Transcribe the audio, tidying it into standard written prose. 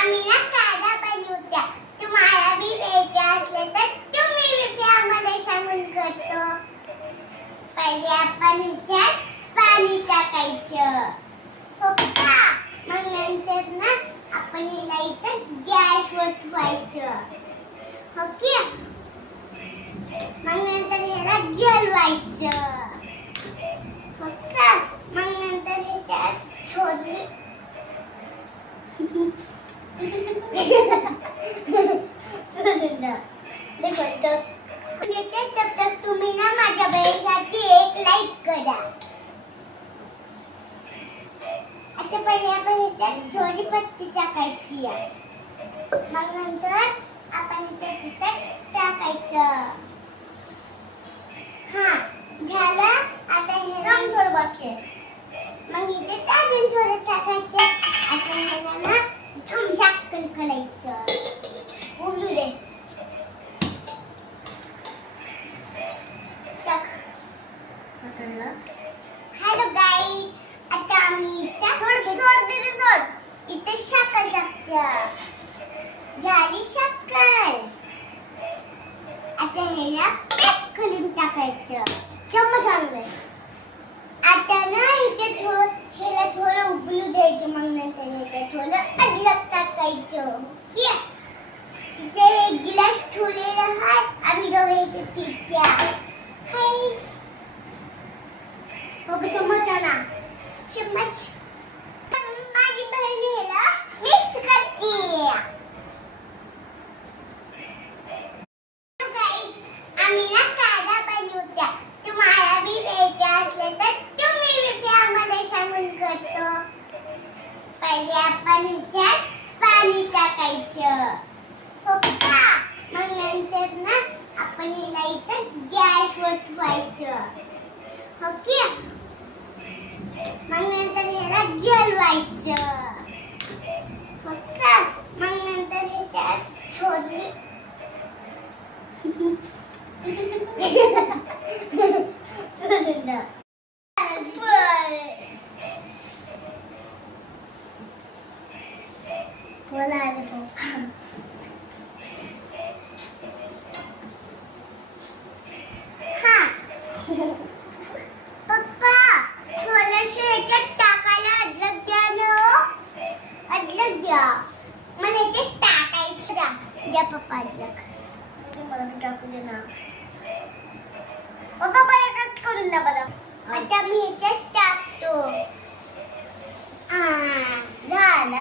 आम्ही ना काढा बनवत्या. तुम्हाला बी प्यायचं असलं तर तुम्ही बी प्या, आम्हाला सांगून करतो. पहिले आपण ह्याच्यात पाणी टाकायचं, हो का? मग नंतर ना आपण हिला इथं गॅसवर ठेवायचं, हो की? मग नंतर ह्याला जलवायचं, हो का? मग नंतर ह्याच्यात छोले तब तक तुम्ही ना माझ्या बहिणीसाठी एक लाईक करा. आता पहिले आपण ह्याच्यात थोडी पत्ती टाकायची आहे. मग नंतर आपण ह्याच्यात तिथं टाकायचं. हा झालं. आता हे रंग थोडं बाकी आहे. मग ह्याच्यात अजून थोडं टाकायचं. आता ह्याला ना साखर करायचं. उलू दे. हॅलो गाईज, आता आम्ही इथे साखर टाकत्या. झाली साखर. आता ह्याला पॅक करून टाकायचं. चम्मच आणलंय. आता ना ह्याला थोडं उबलू द्यायचं. मग नंतर ह्याच्यात थोडं अद्रक टाकायचं. इथे एक गिलास ठेवलेला आहे. आम्ही दोघे पित्या हाय. बघ चम्मच आणा. चम्मच. माझी बहीण ह्याला मिक्स करते. आम्ही ना काढा बनवत्या. तुम्हाला बी प्यायचं असलं तर तुम्ही बी प्या, आम्हाला सांगून करतो. पहिले आपण ह्याच्यात पाणी टाकायचं, हो का? मग नंतर ना आपण हिला इथं गॅसवर ठेवायचं, हो की? मग नंतर ह्याला जलवायचं, हो का? मग नंतर ह्याच्यात छोले बोला आले हा पप्पा, थोडंसं ह्याच्यात टाकायला अद्रक द्या ना. अद्रक द्या. मला ह्याच्यात टाकायचं द्या पप्पा अद्रक. मला बी टाकू दे ना पप्पा. पहिला कट करून द्या मला. आता मी ह्याच्यात टाकतो. झालं.